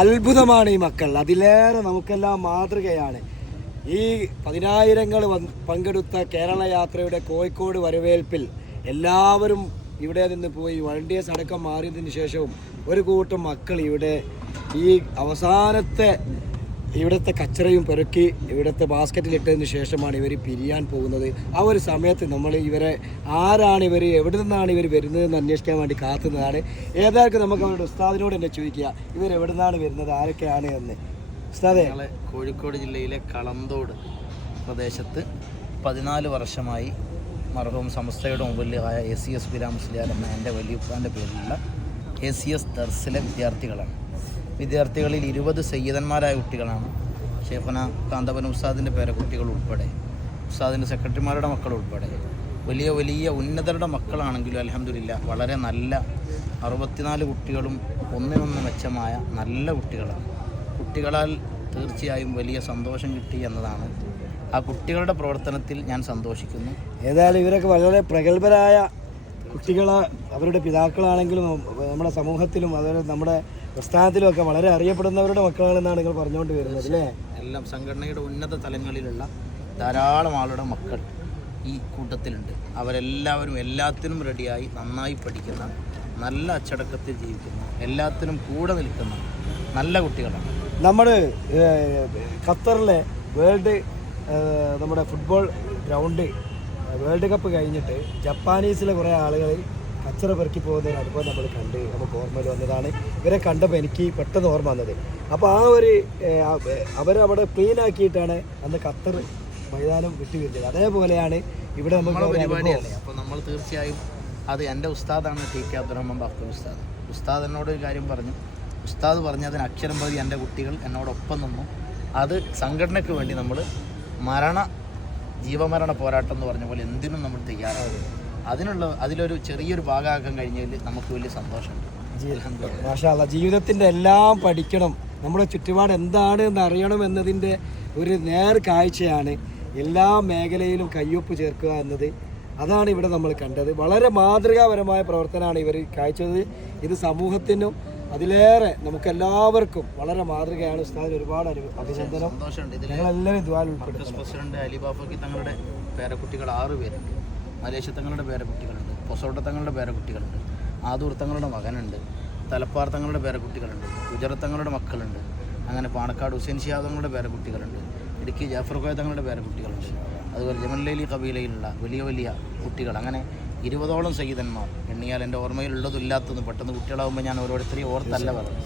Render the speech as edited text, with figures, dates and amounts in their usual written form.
അത്ഭുതമാണ് ഈ മക്കൾ. അതിലേറെ നമുക്കെല്ലാം മാതൃകയാണ്. ഈ 10,000 പങ്കെടുത്ത കേരള യാത്രയുടെ കോഴിക്കോട് വരവേൽപ്പിൽ എല്ലാവരും ഇവിടെ നിന്ന് പോയി വളണ്ടിയേഴ്സ് അടക്കം മാറിയതിന് ശേഷവും ഒരു കൂട്ടം മക്കൾ ഇവിടെ ഈ അവസാനത്തെ ഇവിടുത്തെ കച്ചറയും പെറുക്കി ഇവിടുത്തെ ബാസ്ക്കറ്റിലിട്ടതിന് ശേഷമാണ് ഇവർ പിരിയാൻ പോകുന്നത്. ആ ഒരു സമയത്ത് നമ്മൾ ഇവരെ ആരാണ് ഇവർ, എവിടെ നിന്നാണ് ഇവർ വരുന്നതെന്ന് അന്വേഷിക്കാൻ വേണ്ടി കാത്തുന്നതാണ്. ഏതായാലും നമുക്ക് അവരുടെ ഉസ്താദിനോട് തന്നെ ചോദിക്കുക ഇവർ എവിടെ നിന്നാണ് വരുന്നത്, ആരൊക്കെയാണ് എന്ന്. ഉസ്താദേ, കോഴിക്കോട് ജില്ലയിലെ കളന്തോട് പ്രദേശത്ത് 14 വർഷമായി മർഹൂം സമസ്തയുടെ മുമ്പിലായ ACS ബിലാ മുസ്ലിയാർ എന്ന എൻ്റെ വലിയുപ്പാൻ്റെ പേരിലുള്ള ACS ദർസിലെ വിദ്യാർത്ഥികളിൽ 20 സയ്യിദന്മാരായ കുട്ടികളാണ്. ഷെയ്ഖുന കാന്തപുരം ഉസ്താദിൻ്റെ പേരക്കുട്ടികൾ ഉൾപ്പെടെ, ഉസ്താദിൻ്റെ സെക്രട്ടറിമാരുടെ മക്കൾ ഉൾപ്പെടെ വലിയ വലിയ ഉന്നതരുടെ മക്കളാണെങ്കിലും അൽഹംദുലില്ലാ വളരെ നല്ല 64 കുട്ടികളും ഒന്നിനൊന്ന് മെച്ചമായ നല്ല കുട്ടികളാണ്. കുട്ടികളാൽ തീർച്ചയായും വലിയ സന്തോഷം കിട്ടി എന്നതാണ്. ആ കുട്ടികളുടെ പ്രവർത്തനത്തിൽ ഞാൻ സന്തോഷിക്കുന്നു. ഏതായാലും ഇവരൊക്കെ വളരെ പ്രഗത്ഭരായ കുട്ടികളെ അവരുടെ പിതാക്കളാണെങ്കിലും നമ്മുടെ സമൂഹത്തിലും അതുപോലെ നമ്മുടെ പ്രസ്ഥാനത്തിലും ഒക്കെ വളരെ അറിയപ്പെടുന്നവരുടെ മക്കളാണെന്നാണ് നിങ്ങൾ പറഞ്ഞുകൊണ്ട് വരുന്നത് അല്ലേ? എല്ലാം സംഘടനയുടെ ഉന്നത തലങ്ങളിലുള്ള ധാരാളം ആളുടെ മക്കൾ ഈ കൂട്ടത്തിലുണ്ട്. അവരെല്ലാവരും എല്ലാത്തിനും റെഡിയായി നന്നായി പഠിക്കുന്ന, നല്ല അച്ചടക്കത്തിൽ ജീവിക്കുന്ന, എല്ലാത്തിനും കൂടെ നിൽക്കുന്ന നല്ല കുട്ടികളാണ്. നമ്മൾ ഖത്തറിലെ നമ്മുടെ ഫുട്ബോൾ ഗ്രൗണ്ട് വേൾഡ് കപ്പ് കഴിഞ്ഞിട്ട് ജപ്പാനീസിലെ കുറേ ആളുകൾ കച്ചറ പെറുക്കി പോകുന്നതിന് അനുഭവം നമ്മൾ കണ്ട് നമുക്ക് ഓർമ്മയിൽ വന്നതാണ്. ഇവരെ കണ്ടപ്പോൾ എനിക്ക് പെട്ടെന്ന് ഓർമ്മ വന്നത്. അപ്പോൾ ആ ഒരു അവരവിടെ ക്ലീൻ ആക്കിയിട്ടാണ് അന്ന് ഖത്തർ മൈതാനം വിട്ടുവരുന്നത്. അതേപോലെയാണ് ഇവിടെ നമുക്ക് പരിപാടിയല്ലേ. അപ്പോൾ നമ്മൾ തീർച്ചയായും അത് എൻ്റെ ഉസ്താദാണ് TK അബ്ദുറഹ്മാൻ ബാഫൂർ ഉസ്താദ്. ഉസ്താദ് എന്നോട് ഒരു കാര്യം പറഞ്ഞു. ഉസ്താദ് പറഞ്ഞതിന് അക്ഷരം പ്രതി എൻ്റെ കുട്ടികൾ എന്നോടൊപ്പം നിന്നു. അത് സംഘടനയ്ക്ക് വേണ്ടി നമ്മൾ ജീവമരണ പോരാട്ടം എന്ന് പറഞ്ഞ പോലെ എന്തിനും നമ്മൾ തയ്യാറാകും. അതിലൊരു ചെറിയൊരു ഭാഗമാക്കാൻ കഴിഞ്ഞതിൽ നമുക്ക് വലിയ സന്തോഷമുണ്ട്. മാഷാ അല്ലാഹ്. ജീവിതത്തിൻ്റെ എല്ലാം പഠിക്കണം, നമ്മുടെ ചുറ്റുപാട് എന്താണ് എന്ന് അറിയണം എന്നതിൻ്റെ ഒരു നേർ കാഴ്ചയാണ് എല്ലാ മേഖലയിലും കയ്യൊപ്പ് ചേർക്കുക എന്നത്. അതാണ് ഇവിടെ നമ്മൾ കണ്ടത്. വളരെ മാതൃകാപരമായ പ്രവർത്തനമാണ് ഇവർ കാഴ്ചത്. ഇത് സമൂഹത്തിനും അതിലേറെ നമുക്കെല്ലാവർക്കും വളരെ മാതൃകയാണ്. ഉസ്താദിന് ഒരുപാട് അഭിനന്ദനം. ഞങ്ങളെല്ലാവരും ദ്വാൽ ഉൾപ്പെടുത്തും. പ്രസിഡന്റ് അലി ബാഫക്കി തങ്ങളുടെ പേരക്കുട്ടികൾ 6 പേരുണ്ട്. മലേഷ്യ തങ്ങളുടെ പേരക്കുട്ടികളുണ്ട്. പൊസോട്ട തങ്ങളുടെ പേരക്കുട്ടികളുണ്ട്. ആദൂർ തങ്ങളുടെ മകനുണ്ട്. തലപ്പാർ തങ്ങളുടെ പേരക്കുട്ടികളുണ്ട്. ഗുജറത്ത് തങ്ങളുടെ മക്കളുണ്ട്. അങ്ങനെ പാണക്കാട് ഹുസൈൻ ഷിഹാബ് തങ്ങളുടെ പേരക്കുട്ടികളുണ്ട്. ഇടുക്കി ജാഫർ കോയ തങ്ങളുടെ പേരക്കുട്ടികളുണ്ട്. അതുപോലെ ജമല്ലലി കബീലയിലുള്ള വലിയ വലിയ കുട്ടികൾ, അങ്ങനെ 20ഓളം സയ്യിദന്മാർ. എണ്ണിയാൽ എൻ്റെ ഓർമ്മയിലുള്ളതും ഇല്ലാത്തതും പെട്ടെന്ന് കുട്ടികളാകുമ്പോൾ ഞാൻ ഓരോരുത്തരെയും ഓർത്തല്ല പറഞ്ഞു.